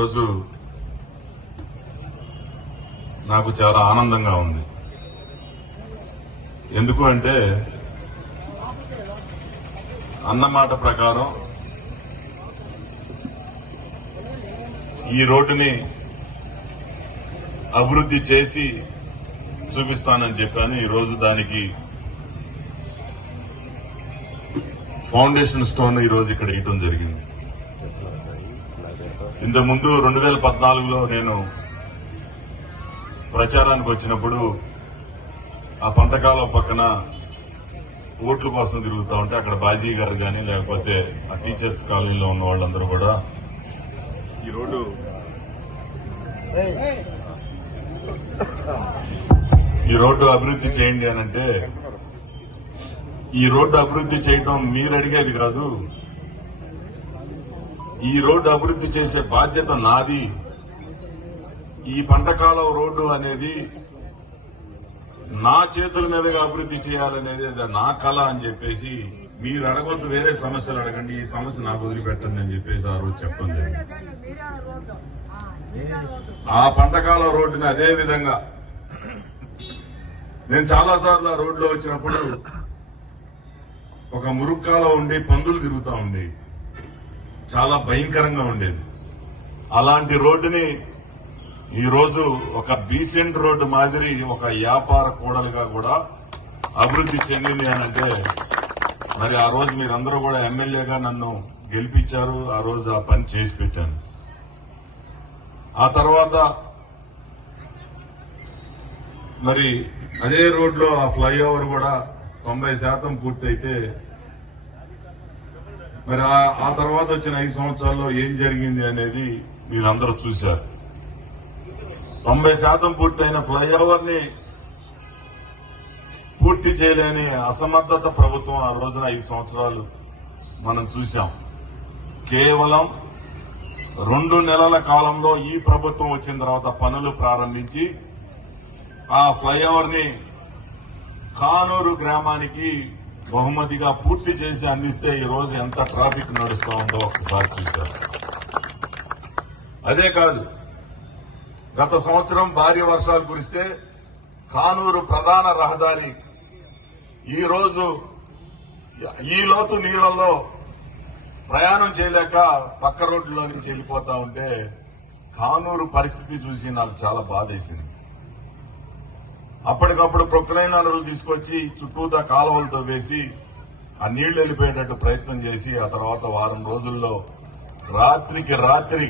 రోజు నాకు చాలా ఆనందంగా ఉంది. ఎందుకు అంటే అన్నమాట ప్రకారం ఈ రోడ్డుని అభివృద్ధి చేసి చూపిస్తానని చెప్పాను. ఈ రోజు దానికి ఫౌండేషన్ స్టోన్ ఈ రోజు ఇక్కడ వేయటం జరిగింది. ఇంతకుముందు 2014లో నేను ప్రచారానికి వచ్చినప్పుడు ఆ పంటకాల పక్కన ఓట్ల కోసం తిరుగుతూ ఉంటే అక్కడ బాజీ గారు కానీ లేకపోతే ఆ టీచర్స్ కాలనీలో ఉన్న వాళ్ళందరూ కూడా ఈ రోడ్డు అభివృద్ధి చేయండి అనంటే ఈ రోడ్డు అభివృద్ధి చేయటం మీరు అడిగేది కాదు, ఈ రోడ్డు అభివృద్ధి చేసే బాధ్యత నాది. ఈ పంటకాలం రోడ్డు అనేది నా చేతుల మీదుగా అభివృద్ధి చేయాలనేది నా కళ అని చెప్పేసి మీరు అడగొద్దు, వేరే సమస్యలు అడగండి, ఈ సమస్య నాకు వదిలిపెట్టండి అని చెప్పేసి ఆ రోజు చెప్పడం జరిగింది. ఆ పంటకాలం రోడ్డుని అదే విధంగా నేను చాలాసార్లు ఆ రోడ్లో వచ్చినప్పుడు ఒక మురుక్కాలో ఉండి పందులు తిరుగుతూ ఉండి చాలా భయంకరంగా ఉండేది. అలాంటి రోడ్డుని ఈరోజు ఒక బీసెంట్ రోడ్డు మాదిరి ఒక వ్యాపార కూడలిగా కూడా అభివృద్ధి చెందింది అనంటే మరి ఆ రోజు మీరందరూ కూడా ఎమ్మెల్యేగా నన్ను గెలిపించారు. ఆ రోజు ఆ పని చేసి పెట్టాను. ఆ తర్వాత మరి అదే రోడ్లో ఆ ఫ్లైఓవర్ కూడా 90% పూర్తయితే మరి ఆ తర్వాత వచ్చిన 5 సంవత్సరాల్లో ఏం జరిగింది అనేది మీరందరూ చూశారు. 90% పూర్తయిన ఫ్లైఓవర్ ని పూర్తి చేయలేని అసమర్థత ప్రభుత్వం ఆ రోజున 5 సంవత్సరాలు మనం చూశాం. కేవలం 2 నెలల కాలంలో ఈ ప్రభుత్వం వచ్చిన తర్వాత పనులు ప్రారంభించి ఆ ఫ్లైఓవర్ ని కానూరు గ్రామానికి బహుమతిగా పూర్తి చేసి అందిస్తే ఈ రోజు ఎంత ట్రాఫిక్ నడుస్తూ ఉందో ఒకసారి చూశారు. అదే కాదు, గత సంవత్సరం భారీ వర్షాలు కురిస్తే కానూరు ప్రధాన రహదారి ఈ రోజు ఈ లోతు నీళ్లలో ప్రయాణం చేయలేక పక్క రోడ్డులో నుంచి వెళ్ళిపోతా ఉంటే కానూరు పరిస్థితి చూసి నాకు చాలా బాధేసింది. అప్పటికప్పుడు ప్రొక్లైనర్లు తీసుకొచ్చి చుట్టూతా కాలువలతో వేసి ఆ నీళ్లు వెళ్ళిపోయేటట్టు ప్రయత్నం చేసి ఆ తర్వాత వారం రోజుల్లో రాత్రికి రాత్రి